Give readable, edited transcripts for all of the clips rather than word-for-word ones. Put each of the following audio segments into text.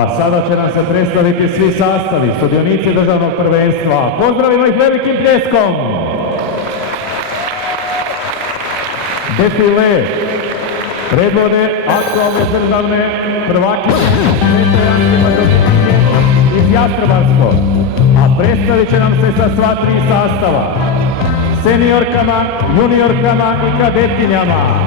A sada će nam se predstaviti svi sastavi, sudionici državnog prvenstva. Pozdravimo ih velikim pljeskom! Defile predvode aktualne državne prvakinje iz Jastrebarskog, a predstavit će nam se sa sva tri sastava, seniorkama, juniorkama i kadetkinjama.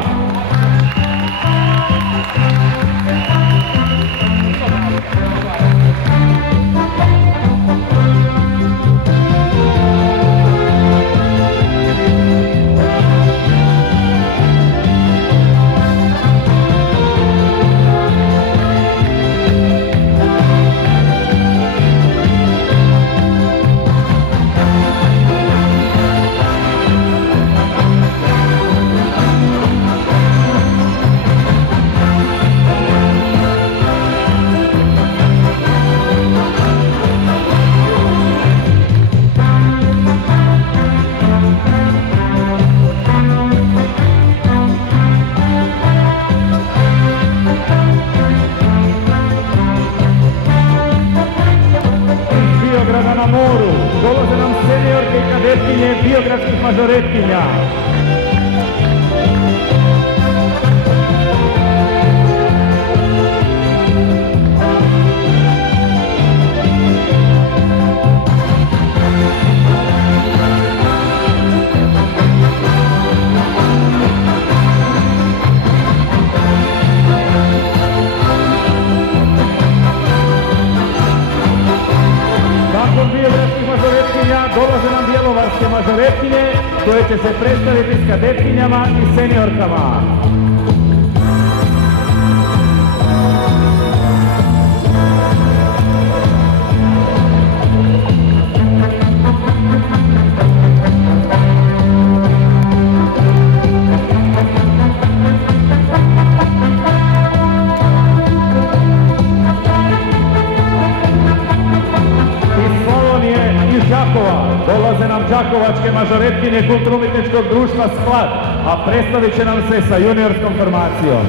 Na moru dolaze nam seniorke i kadetkinje biogradskih mažoretkinja. Dolaze nam bjelovarske mažoretkinje koje će se predstaviti s kadetkinjama i seniorkama. Dolaze nam đakovačke mažoretkinje Kulturno-umjetničkog društva Sklad, a predstavit će nam se sa juniorskom formacijom.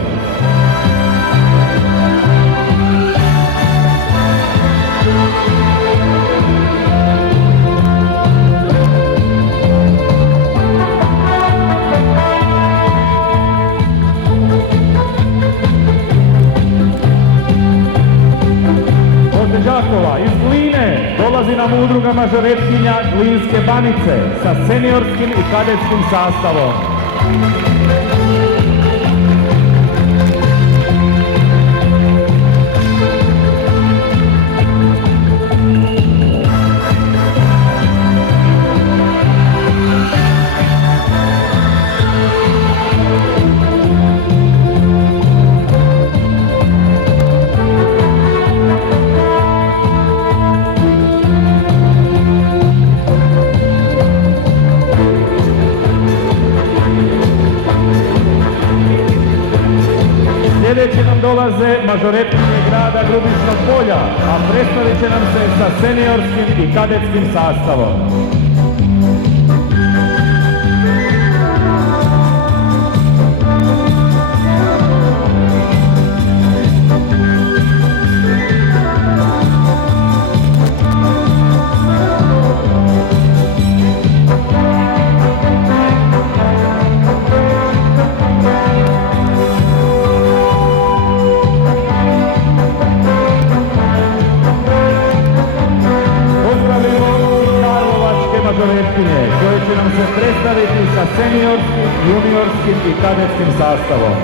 Đakova, iz Gline dolazi nam udruga mažoretkinja Glinske Banice sa seniorskim i kadetskim sastavom. Sljedeći nam dolaze mažoretkinje grada Grubišnog Polja, a predstavit će nam se sa seniorskim i kadetskim sastavom. Koje će nam se predstaviti sa seniorskim, juniorskim i kadetskim sastavom.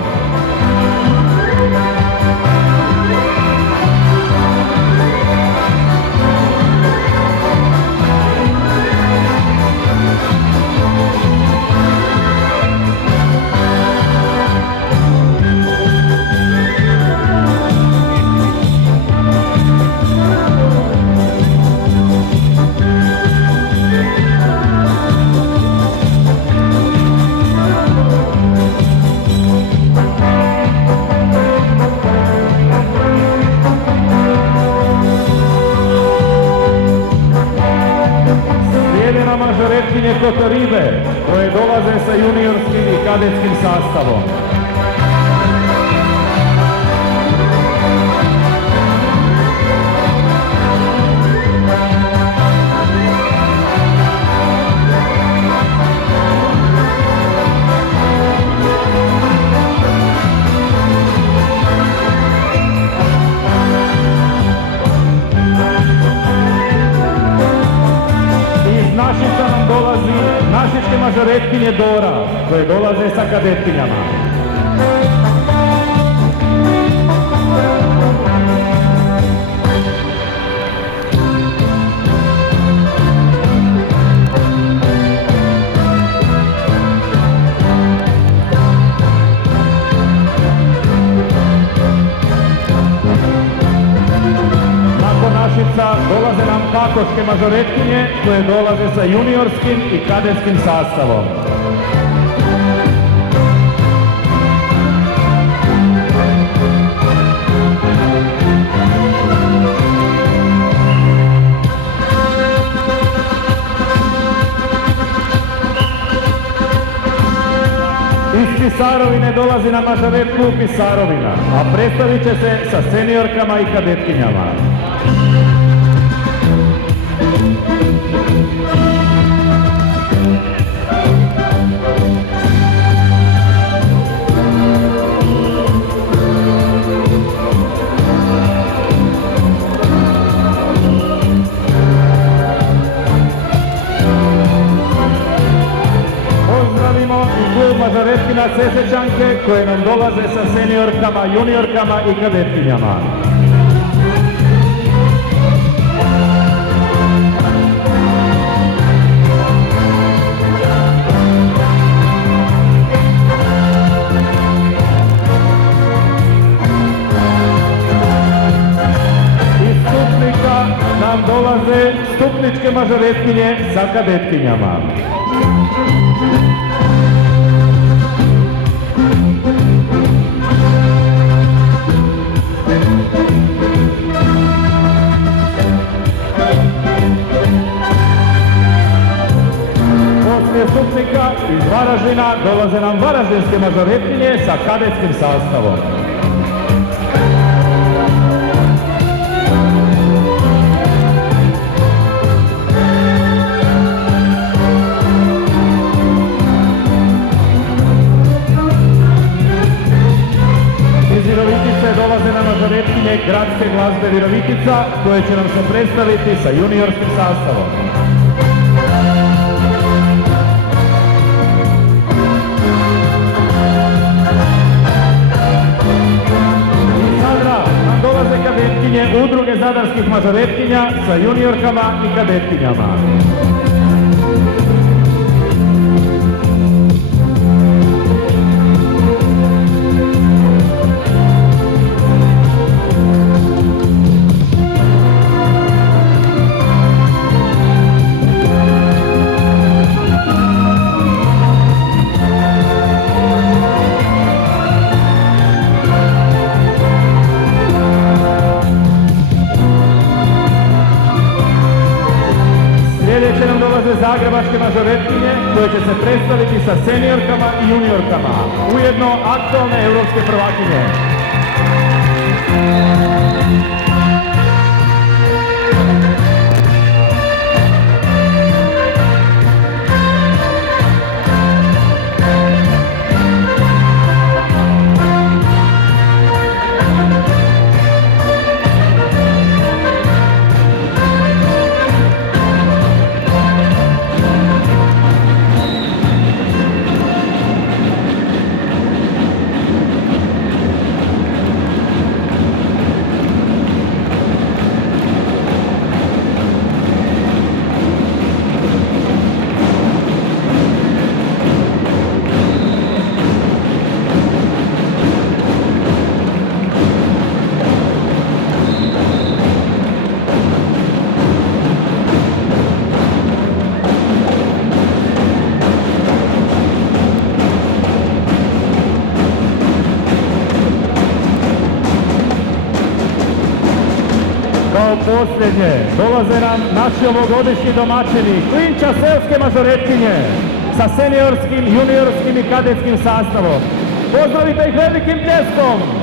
mažoretkinje Kotoribe koje dolaze sa juniorskim i kadetskim sastavom. mažoretkinje Dora, koje dolaze sa kadetkinjama. Dolaze nam pakoške mažoretkinje koje dolaze sa juniorskim i kadetskim sastavom. Iz Pisarovine dolazi na mažoretku Pisarovina, a predstavit će se sa seniorkama i kadetkinjama. Mažoretkina Sesečanke koje nam dolaze sa seniorkama, juniorkama i kadetkinjama. Iz Stupnika nam dolaze stupničke mažoretkinje sa kadetkinjama. Stupnika iz Varaždina dolaze nam varaždinske mažoretkinje sa kadetskim sastavom. Iz Virovitice dolaze nam mažoretkinje Gradske glazbe Virovitica koje će nam se predstaviti sa juniorskim sastavom. Udruge zadarskih mažoretkinja sa juniorkama i kadetkinjama. Sljedeće nam dolaze zagrebačke mažoretkinje koje će se predstaviti sa seniorkama i juniorkama, ujedno aktualne europske prvakinje. Kao posljednje dolaze nam naši ovogodišnji domaćini, Klinča selske mažoretkinje sa seniorskim, juniorskim i kadetskim sastavom. Pozdravite ih velikim pljeskom!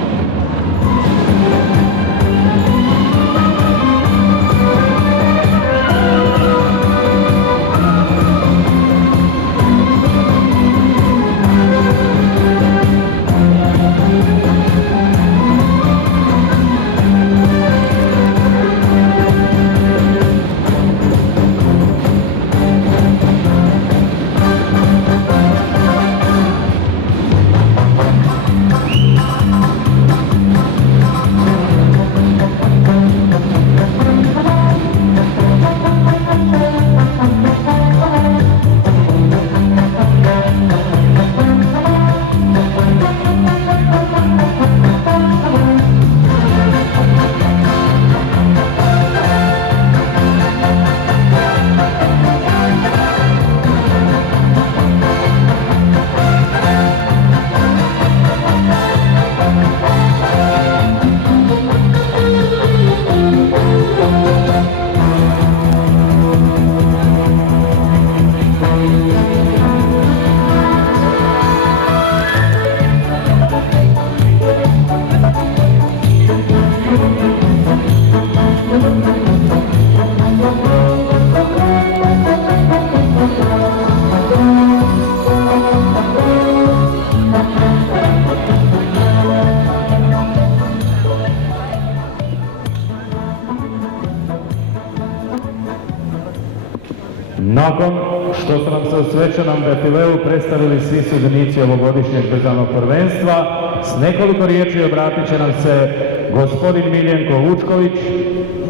Nakon što su nam se u svečanom defileu predstavili svi sudionici ovogodišnjeg državnog prvenstva, s nekoliko riječi obratit će nam se gospodin Miljenko Vučković,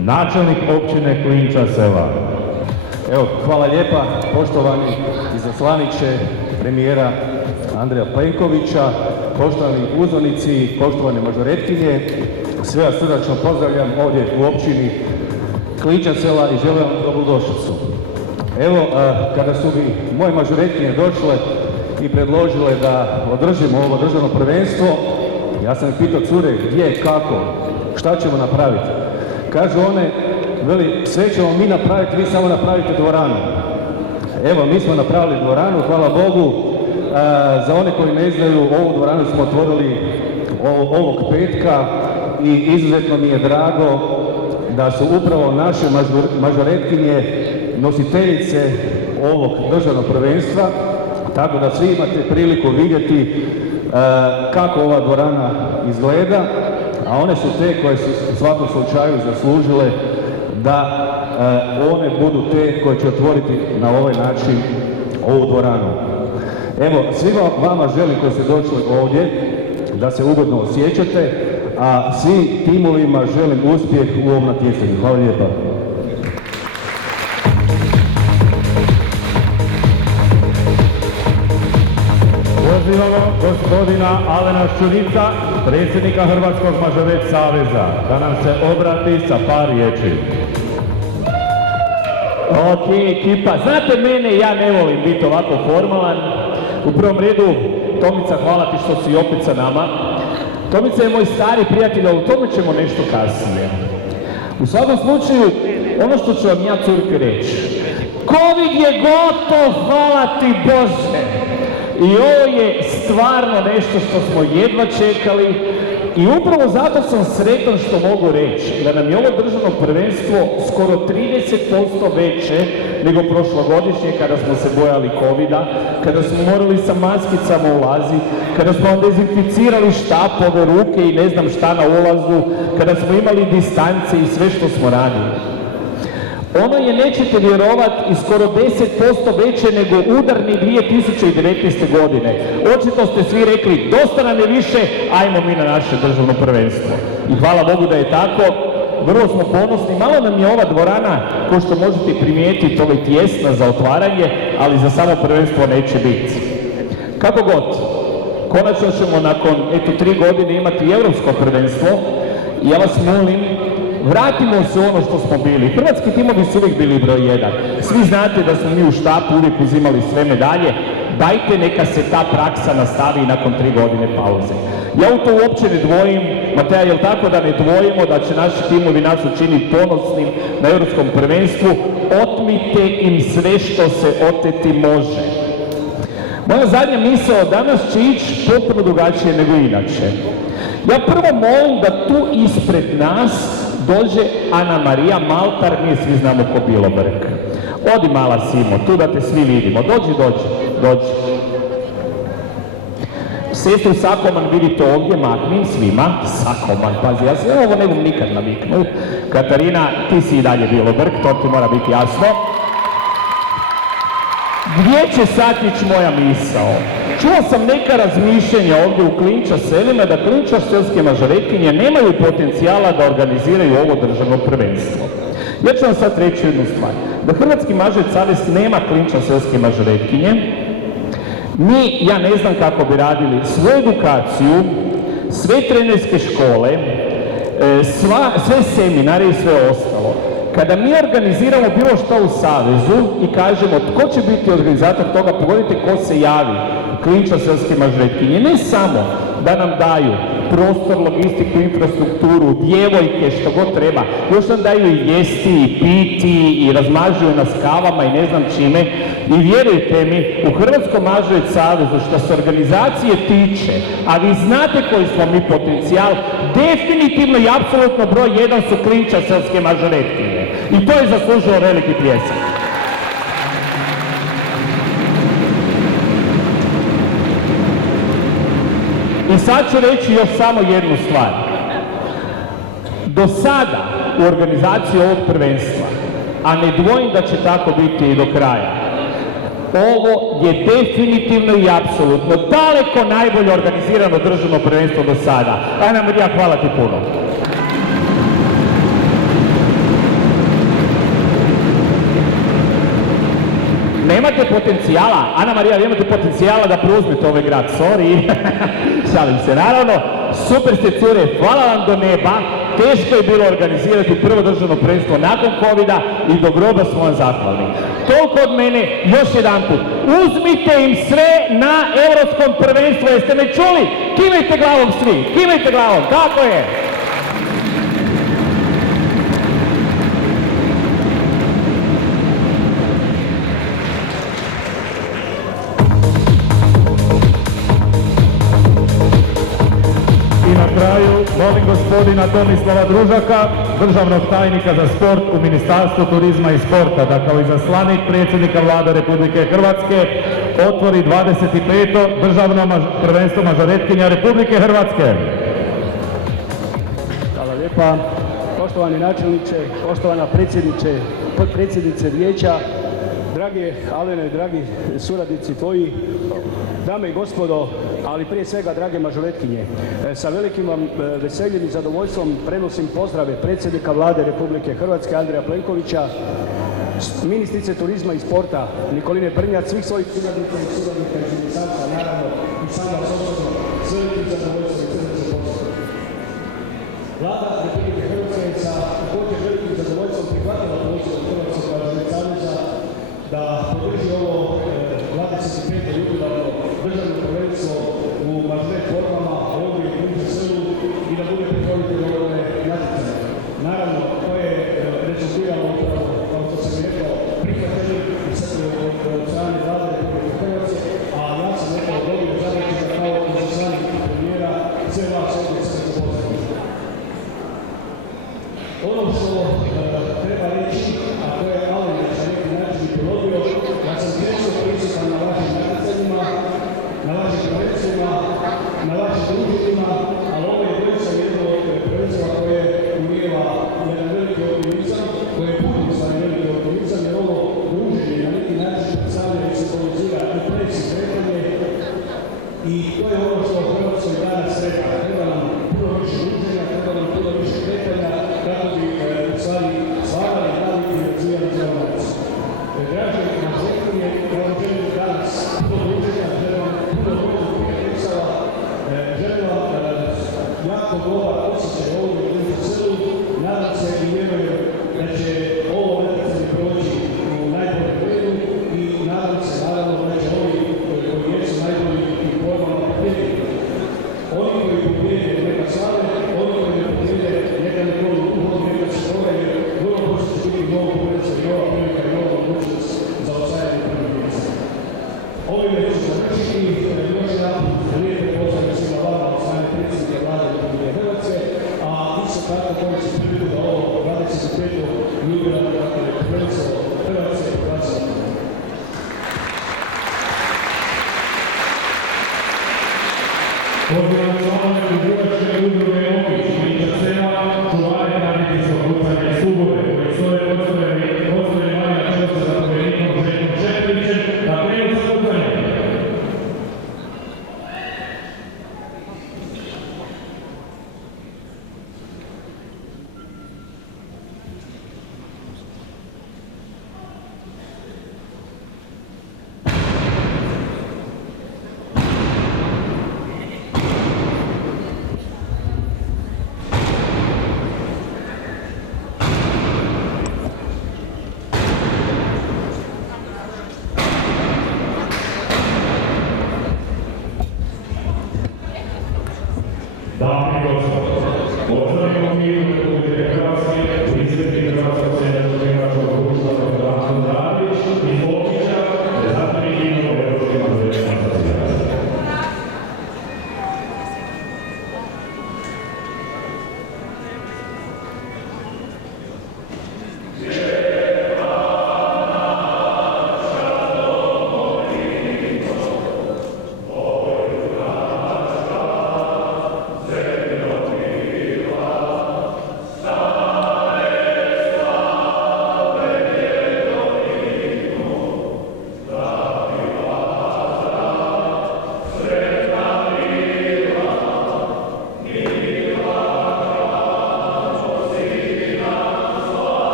načelnik općine Klinča Sela. Evo, hvala lijepa, poštovani izaslaniče premijera Andreja Plenkovića, poštovani uzvanici, poštovane mažoretkinje, sve vas srdačno pozdravljam ovdje u općini Klinča Sela i želim vam dobrodošlicu. Evo, kada su mi moje mažoretkinje došle i predložile da održimo ovo državno prvenstvo, ja sam ih pitao, cure, gdje, kako, šta ćemo napraviti? Kažu one, veli, sve ćemo mi napraviti, vi samo napravite dvoranu. Evo, mi smo napravili dvoranu, hvala Bogu. Za one koji ne znaju, ovu dvoranu smo otvorili ovog petka i izuzetno mi je drago da su upravo naše mažoretkinje nositeljice ovog državnog prvenstva, tako da svi imate priliku vidjeti kako ova dvorana izgleda, a one su te koje su u svakom slučaju zaslužile da one budu te koje će otvoriti na ovaj način ovu dvoranu. Evo, svima vama želim koji ste došli ovdje da se ugodno osjećate, a svim timovima želim uspjeh u ovom natjecanju. Hvala lijepa. Pozivamo gospodina Alena Ščurica, predsjednika Hrvatskog mažoret saveza, da nam se obrati sa par riječi. Ok, ekipa, znate mene, ja ne volim biti ovako formalan. U prvom redu, Tomica, hvala ti što si opet sa nama. Tomica je moj stari prijatelj, ali o tome ćemo nešto kasnije. U svakom slučaju, ono što ću vam ja, curke, reći. Covid je gotov, hvala ti Bože! I ovo je stvarno nešto što smo jedva čekali i upravo zato sam sretan što mogu reći da nam je ovo državno prvenstvo skoro 30% veće nego prošlogodišnje kada smo se bojali Covida, kada smo morali sa maskicama ulaziti, kada smo dezinficirali štapove, ruke i ne znam šta na ulazu, kada smo imali distance i sve što smo radili. Ono je, nećete vjerovat, i skoro 10% veće nego udarni 2019. godine. Očito ste svi rekli, dosta nam je više, ajmo mi na naše državno prvenstvo. I hvala Bogu da je tako, vrlo smo ponosni. Malo nam je ova dvorana, kao što možete primijetiti, ovo je tjesna za otvaranje, ali za samo prvenstvo neće biti. Kako god, konačno ćemo nakon 3 godine imati europsko prvenstvo. I ja vas molim, vratimo se ono što smo bili. Hrvatski timovi su uvijek bili broj 1. Svi znate da smo mi u štapu uvijek uzimali sve medalje. Dajte neka se ta praksa nastavi nakon 3 godine pauze. Ja u to uopće ne dvojim, Mateja, je li tako da ne dvojimo da će naši timovi nas učiniti ponosnim na europskom prvenstvu? Otmite im sve što se oteti može. Moja zadnja misao danas će ići potpuno drugačije nego inače. Ja prvo molim da tu ispred nas dođe Ana Marija Maltar, mi svi znamo ko Bilobrg. Odi mala Simo, tu da te svi vidimo. Dođi. Sestru Sakoman vidite ovdje, mahnim svima. Sakoman, pazi, ja se ovo ne bom nikad naviknuti. Katarina, ti si i dalje Bilobrg, to ti mora biti jasno. Gdje će sad ići moja misao? Čuo sam neka razmišljenja ovdje u Klinča selima da klinčarske mažoretkinje nemaju potencijala da organiziraju ovo državno prvenstvo. Ja ću vam sad reći jednu stvar. Da Hrvatski mažoret savez nema klinčarske mažoretkinje, mi, ja ne znam kako bi radili svu edukaciju, sve trenerske škole, sve seminare i sve ostalo. Kada mi organiziramo bilo što u savezu i kažemo tko će biti organizator toga, pogodite ko se javi, klinčarske mažoretkinje, ne samo da nam daju prostor, logistiku, infrastrukturu, djevojke, što god treba, još nam daju i jesti, i piti, i razmažuju nas kavama i ne znam čime. I vjerujte mi, u Hrvatskom mažoret savezu što se organizacije tiče, a vi znate koji smo mi potencijal, definitivno i apsolutno broj 1 su klinčarske mažoretkinje. I to je zaslužilo veliki pljesak. I sad ću reći još samo jednu stvar. Do sada u organizaciji ovog prvenstva a ne dvojim da će tako biti i do kraja. Ovo je definitivno i apsolutno daleko najbolje organizirano državno prvenstvo do sada. Ana Marija, hvala ti puno. Nemate potencijala, Ana Marija, vi imate potencijala da preuzmete ovaj grad, sorry, šalim se, naravno, super ste cure, hvala vam do neba, teško je bilo organizirati prvo državno prvenstvo nakon covida i do groba smo vam zahvalni. Toliko od mene, još jedan put, uzmite im sve na Europskom prvenstvu, jeste me čuli? Kivajte glavom svi, kivajte glavom, tako je! Molim gospodina Tomislava Družaka, državnog tajnika za sport u Ministarstvu turizma i sporta, da kao izaslanik predsjednika Vlade Republike Hrvatske otvori 25. državno prvenstvo mažoretkinja Republike Hrvatske. Hvala lijepa. Poštovani načelniče, poštovana potpredsjednice vijeća, dragi Alene, dragi suradnici tvoji, dame i gospodo, ali prije svega drage mažoretkinje, sa velikim vam veseljem i zadovoljstvom prenosim pozdrave predsjednika Vlade Republike Hrvatske Andreja Plenkovića, ministrice turizma i sporta Nikoline Brnjac, svih svojih suradnika i suradnika iz ministarstva, naravno i sama osobno, s velikim zadovoljstvom i srdečno pozdravljam. Vlada Republike Hrvatske je sa također velikim zadovoljstvom prihvatila poziv Hrvatskog mažoretnog saveza da podrži ovo 25. jubilarno državno prvenstvo u mažoret formama ovdje u Kninskoj selu i da bude pokrovitelj ove natjecanje. Naravno, to je rezultiralo upravo, kao što sam i rekao, prihvaćenjem od strane Vlade Republike Hrvatske, a ja sam rekao dobio zadaću da kao izaslanik premijera sve vas ovdje srdečno pozdravim. Ono što treba reći, a to je Alen već na neki način i ponovio, da sam direktno prisutan na vašim natjecanjima, na vašim prvenstvima, na vašim druženjima, ali ovo je doista jedno od prvenstva koje ulijeva jedan veliki optimizam, koje je puno stvari veliki optimizam, jer ovo druženje na neki način predstavlja i simbolizira i ples i kretanje i to je ono što Hrvatskoj danas treba. Treba nam puno više druženja, treba nam puno više kretanja, kako bi u stvari stvarali dalje i razvijali cijelu naciju. Građani na Željkunje, kao želim danas puno druženja, želim vam puno dobrog prijateljstava, želim vam jako dobar osjećaj ovdje u Kninskoj selu, nadam se i vjerujem da će ovo natjecanje proći u najboljem redu i nadam se naravno da će ovi koji jesu najbolji i formama pobjediti. Oni koji pobjede neka slave, oni koji ne pobjede neka nekoli duhom, neka se toga, jer vrlo brzo će biti novo pobjedstvo i nova prilika i nova mogućnost za osvajanje prvog mjesta. Ovime ću završiti, još jedan lijepe pozdrave svima vama od strane predsjednika Vlade Republike Hrvatske, a isto tako koristim priliku da ovo 25. jubilarno prvenstvo Hrvatske proglasimo. Pozivam članove Udrugačke udruge Omić, Priča Sela, čuvare tradicijskog pucanja i Subove, koji su ove poslove mali na čelu sa zapovjednikom Željkom Čeplićem, da krenu sa pucanjem.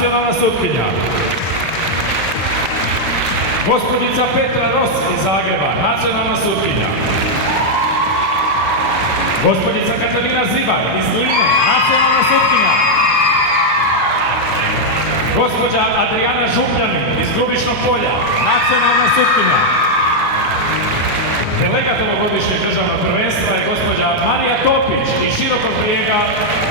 Nacionalna sutkinja. Gospođica Petra Ros iz Zagreba, nacionalna sutkinja. Gospođica Katarina Zibar iz Gline, nacionalna sutkinja. Gospođa Adriana Župljanin iz Grubišnog Polja, nacionalna sutkinja. Delegat ovogodišnjeg državnog prvenstva je gospođa Marija Topić iz Širokog Brijega,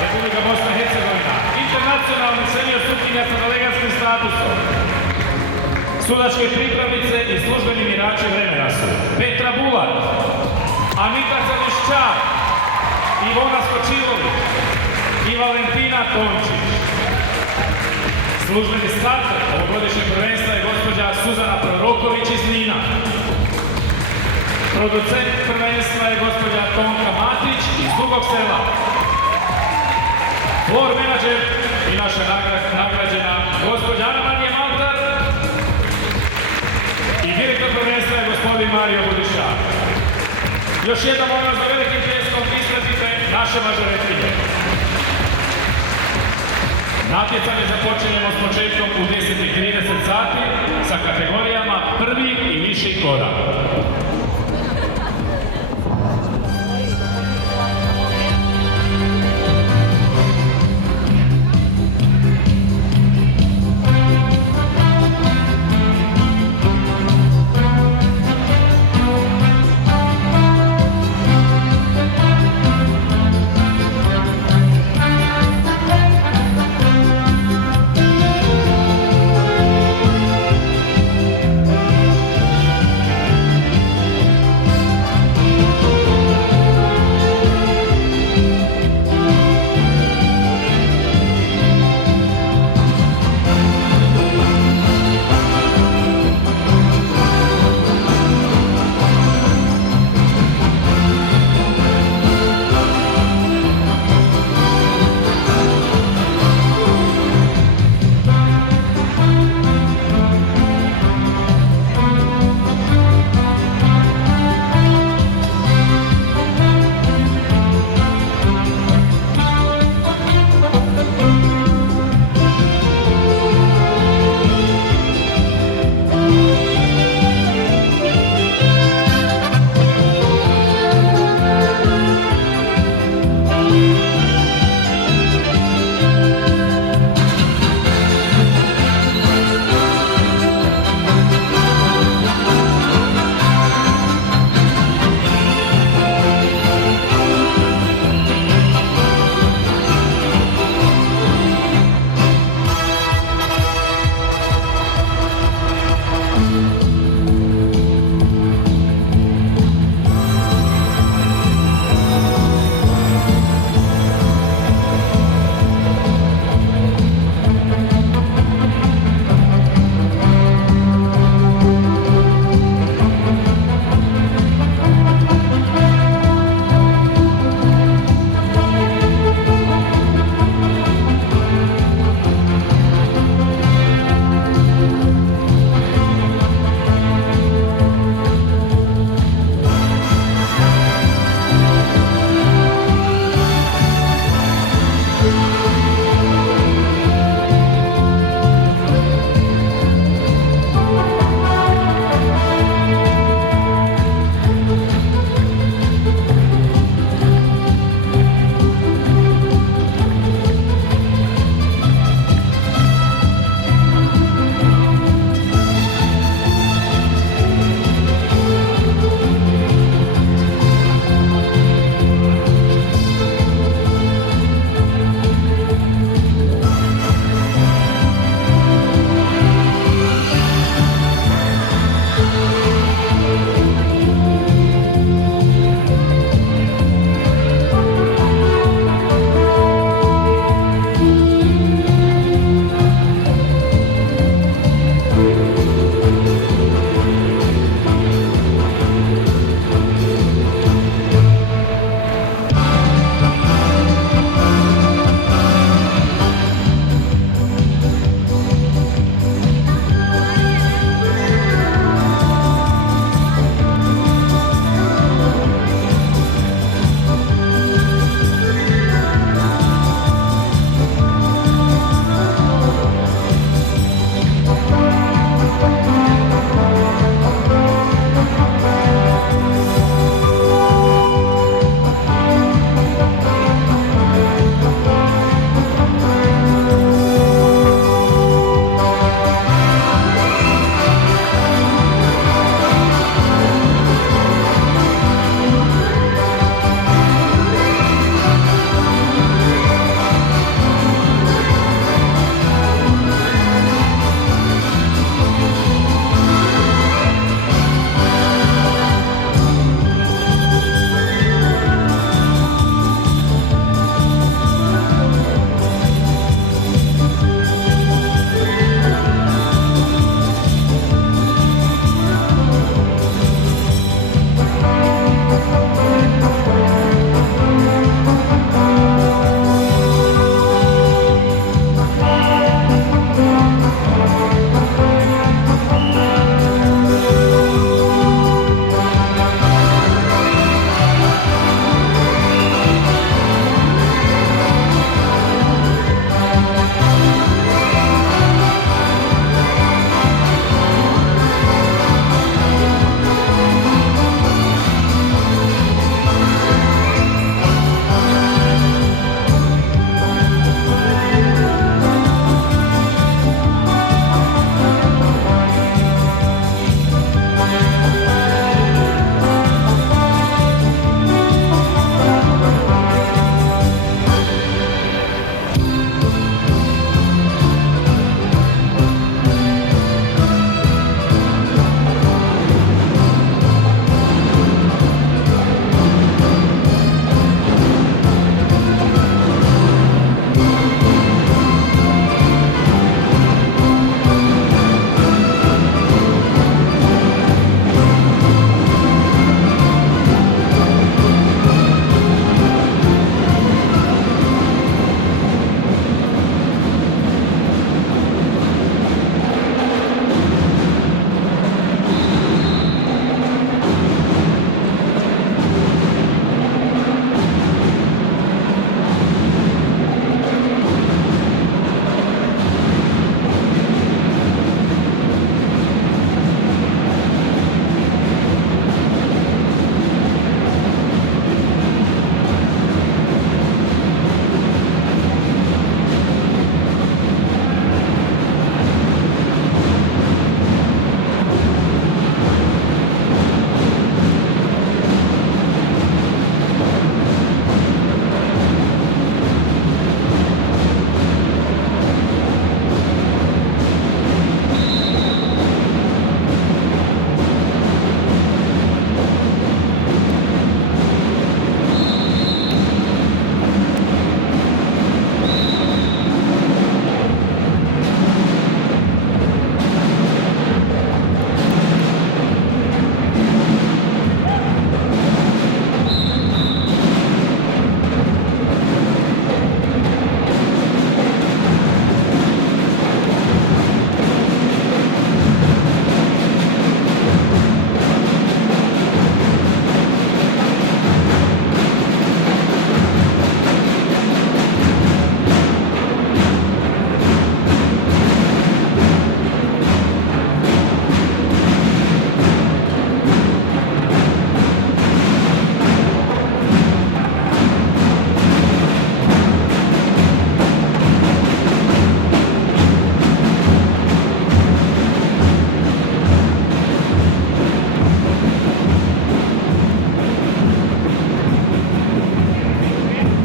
Republika Bosna i Hercegovina, internacionalni senior sutkinja sa delegatskim statusom. Sudačke pripravnice i službeni mirači vremena su Petra Bulat, Anita Zališćak, Ivona Skočilović i Valentina Tončić. Službeni starter ovogodišnjeg prvenstva je gospođa Suzana Proroković iz Nina. Producent prvenstva je gospođa Tonka Matić iz Dugog Sela. Floor menadžer i naša nagrađena gospođa Ana Marija Maltar. I direktor prvenstva je gospodin Mario Budiša. Još jednom molim vas da velikim pljeskom ispratite naše mažoretkinje. Natjecanje započinjemo s početkom u 10:30 sati sa kategorijama prvi i viši korak.